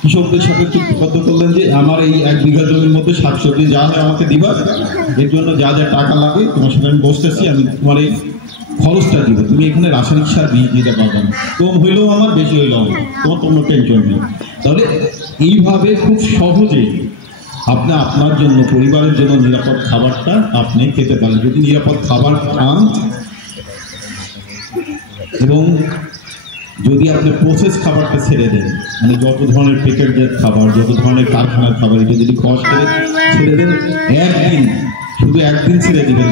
কৃষকদের সাথে চুক্তিবদ্ধ করলেন যে আমার এই 1 বিঘা জমির মধ্যে শাকসবজি যা হয় আমাকে দিবা, এর জন্য যা যা টাকা লাগে তোমার সাথে আমি বসতেছি, আমি তোমার এই খরচটা দিব, তুমি এখানে রাসায়নিক সার বীজ দিতে পারবে না, কম হইলেও আমার বেশি হইলেও আমার, তোমার কোনো টেনশন নেই। তাহলে এইভাবে খুব সহজে আপনি আপনার জন্য পরিবারের জন্য নিরাপদ খাবারটা আপনি খেতে পারেন। যদি নিরাপদ খাবার খান এবং যদি আপনি প্রসেস খাবারটা ছেড়ে দেন, মানে যত ধরনের প্যাকেটজাত খাবার, যত ধরনের কারখানার খাবার, এটা যদি ছেড়ে দেন, একদিন শুধু একদিন ছেড়ে দেবেন,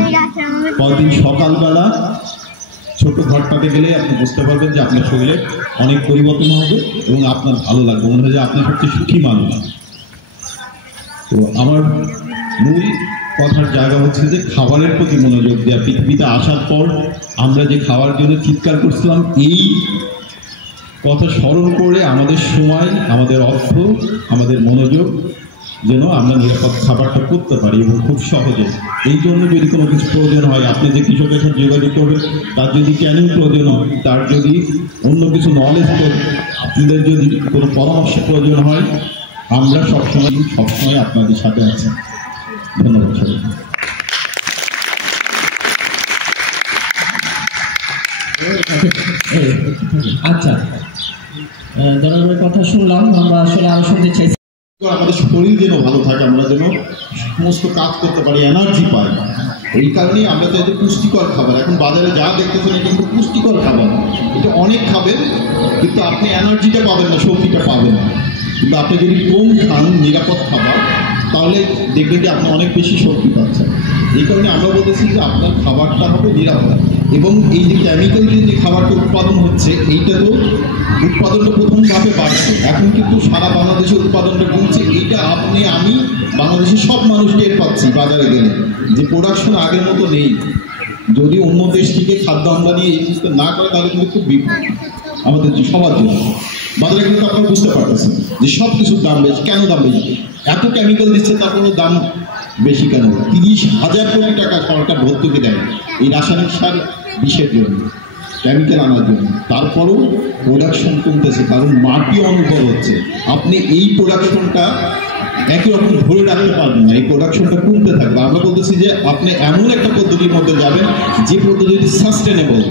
পরদিন সকালবেলা ছোট ঘরটাতে গেলে আপনি বুঝতে পারবেন যে আপনার শরীরে অনেক পরিবর্তন হবে এবং আপনার ভালো লাগবে, মনে হয় যে আপনি সবচেয়ে সুখী মানুষ। তো আমার মূল কথার জায়গা হচ্ছে যে খাবারের প্রতি মনোযোগ দেওয়া। পৃথিবীতে আসার পর আমরা যে খাওয়ার জন্য চিৎকার করছিলাম, এই কথা স্মরণ করে আমাদের সময়, আমাদের অর্থ, আমাদের মনোযোগ যেন আমরা নিরাপদ খাবারটা করতে পারি এবং খুব সহজে। এই জন্য যদি কোনো কিছু প্রয়োজন হয়, আপনি যে কৃষকের সাথে যোগাযোগ করবেন, তার যদি ক্যানিং প্রয়োজন হয়, তার যদি অন্য কিছু নলেজ, আপনাদের যদি কোনো পরামর্শ প্রয়োজন হয়, আমরা সবসময় আপনাদের সাথে আছি। ধন্যবাদ সবাইকে। আচ্ছা, জনাবের কথা শুনলাম, আমরা আসলে আরো শুনতে চাইছি। আমাদের শরীর যেন ভালো থাকে, আমরা যেন সমস্ত কাজ করতে পারি, এনার্জি পাই। এই কারণেই আমরা চাই যে পুষ্টিকর খাবার। এখন বাজারে যা দেখতেছেন এটা কিন্তু পুষ্টিকর খাবার, এটা অনেক খাবেন কিন্তু আপনি এনার্জিটা পাবেন না, শক্তিটা পাবেন না। কিন্তু আপনি যদি কম খান নিরাপদ খাবার, তাহলে দেখবেন যে আপনি অনেক বেশি শক্তি পাচ্ছেন। এই কারণে আমরা বলতেছি যে আপনার খাবারটা হবে নিরাপদ। এবং এই যে কেমিক্যাল দিয়ে যে খাবারটা উৎপাদন হচ্ছে, এইটা তো উৎপাদনটা প্রথম ধাপে বাড়ছে, এখন কিন্তু সারা বাংলাদেশে উৎপাদনটা কমছে। এইটা আপনি আমি বাংলাদেশের সব মানুষ টের পাচ্ছি বাজারে গেলে, যে প্রোডাকশন আগের মতো নেই। যদি অন্য দেশ থেকে খাদ্য আমদানি এই জিনিসটা না করে, তাহলে কিন্তু খুব বিপদ আমাদের সবার জন্য। বাজারে কিন্তু আপনারা বুঝতে পারতেছেন যে সব কিছুর দাম বেশি। কেন দাম বেশি? এত কেমিক্যাল দিচ্ছে, তারপরেও দাম বেশি কেন? 30,000 কোটি টাকা সরকার ভর্তুকি দেয় এই রাসায়নিক সার বিষের জন্য, কেমিক্যাল আনার জন্য। তারপরেও প্রোডাকশন কমতেছে, কারণ মাটি অনুর্বর হচ্ছে। আপনি এই প্রোডাকশনটা একই রকম ধরে রাখতে পারবেন না, এই প্রোডাকশনটা কমতে থাকবে। আমরা বলতেছি যে আপনি এমন একটা পদ্ধতির মধ্যে যাবেন যে পদ্ধতি সাস্টেনেবল,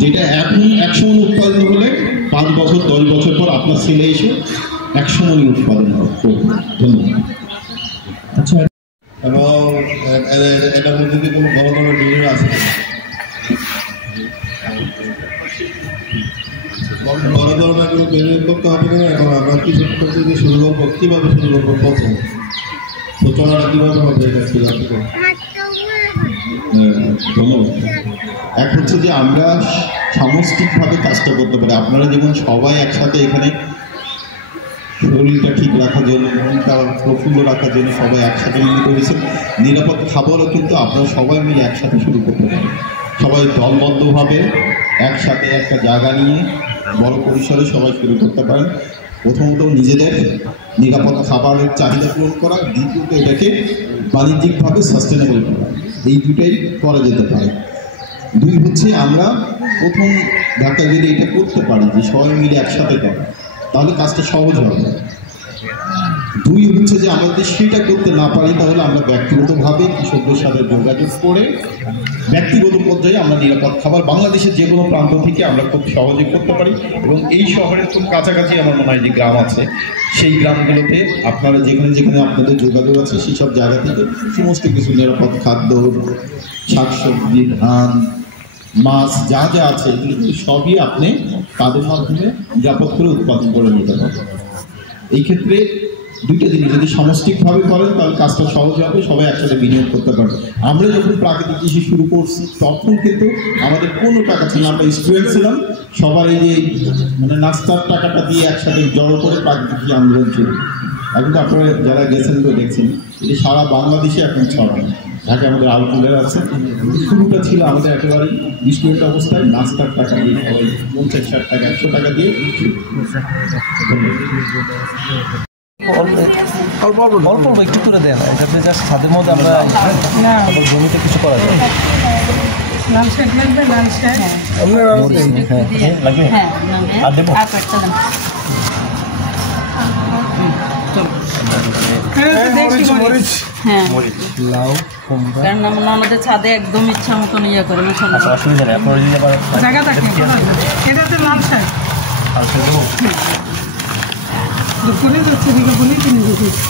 যেটা এখন 100 মণ উৎপাদন হলে 5 বছর 10 বছর পর আপনার ছেলে এসে 100 মণ উৎপাদন করবে। ধন্যবাদ। আচ্ছা, এবং এটার মধ্যে কি কোনো বড় বড় ডিগ্রি আছে? বড় ধরনের কোনো বেনিফিট করতে হবে কিনা, এখন আমরা কিছু করতে যে শুরু করবো, কীভাবে শুরু করবো, প্রথম সূচনাটা কীভাবে হবে, এটা একটু জানতে পারবো। ধন্যবাদ। এক হচ্ছে যে আমরা সামষ্টিকভাবে কাজটা করতে পারি। আপনারা যেমন সবাই একসাথে এখানে শরীরটা ঠিক রাখার জন্য, মনটা প্রফুল্ল রাখার জন্য সবাই একসাথে মিলিত হয়েছেন, নিরাপদ খাবারও কিন্তু আপনারা সবাই মিলে একসাথে শুরু করতে পারেন। সবাই দলবদ্ধভাবে একসাথে একটা জায়গা নিয়ে বড় পরিসরে সবাই শুরু করতে পারেন। প্রথমত নিজেদের নিরাপদ খাবারের চাহিদা পূরণ করা, দ্বিতীয়ত এটাকে বাণিজ্যিকভাবে সাস্টেনেবল করা, এই দুটাই করা যেতে পারে। 2 হচ্ছে আমরা প্রথম ধাক্কায় যদি এটা করতে পারি যে সবাই মিলে একসাথে করা, তাহলে কাজটা সহজ হবে। 2 হচ্ছে যে আমরা যদি সেটা করতে না পারি, তাহলে আমরা ব্যক্তিগতভাবে কৃষকদের সাথে যোগাযোগ করে ব্যক্তিগত পর্যায়ে আমরা নিরাপদ খাবার বাংলাদেশের যে কোনো প্রান্ত থেকে আমরা খুব সহজে করতে পারি। এবং এই শহরের খুব কাছাকাছি আমার মনে হয় যে গ্রাম আছে, সেই গ্রামগুলোতে আপনারা যেখানে যেখানে আপনাদের যোগাযোগ আছে, সেই সব জায়গা থেকে সমস্ত কিছু নিরাপদ খাদ্য, শাকসবজি, ধান, মাছ যা যা আছে, এগুলো কিন্তু সবই আপনি তাদের মাধ্যমে নিরাপদ করে উৎপাদন করে নিতে পারবেন। এই ক্ষেত্রে 2টা জিনিস যদি সমষ্টিকভাবে করেন, তাহলে কাজটা সহজ হবে, সবাই একসাথে বিনিয়োগ করতে পারবে। আমরা যখন প্রাকৃতিক কৃষি শুরু করছি, তখন কিন্তু আমাদের কোনো টাকা ছিল না, আমরা স্টুডেন্ট ছিলাম, সবার এই যে মানে নাস্তার টাকাটা দিয়ে একসাথে জড়ো করে প্রাকৃতিক কৃষি আন্দোলন ছিল। এখন তো আপনারা যারা গেছেন তো দেখছেন, এটি সারা বাংলাদেশে এখন ছড়ানো। ঢাকায় আমাদের আলকুলের আছে, শুরুটা ছিল আমাদের একেবারে স্টুডেন্ট অবস্থায় নাস্তার টাকা দিয়ে, 50-60 টাকা 100 টাকা দিয়ে। অল্প অল্প একটু করে দেন, এটাতে জাস্ট ছাদের মধ্যে আমরা জমিতে কিছু করা যায়। লাল শাক লাগবে, লাল শাক লাগবে, আর দেবো। হ্যাঁ লাউ কুমড়া কারণ আমাদের ছাদে একদম ইচ্ছা মতন ইয়ে করে আচ্ছা অসুবিধা নেই আপনারা দিতে পারেন জায়গা থাকে এটাতে লাল শাক আর শুধু দুপুরে যাচ্ছে দিকে বলি কিনে দিচ্ছি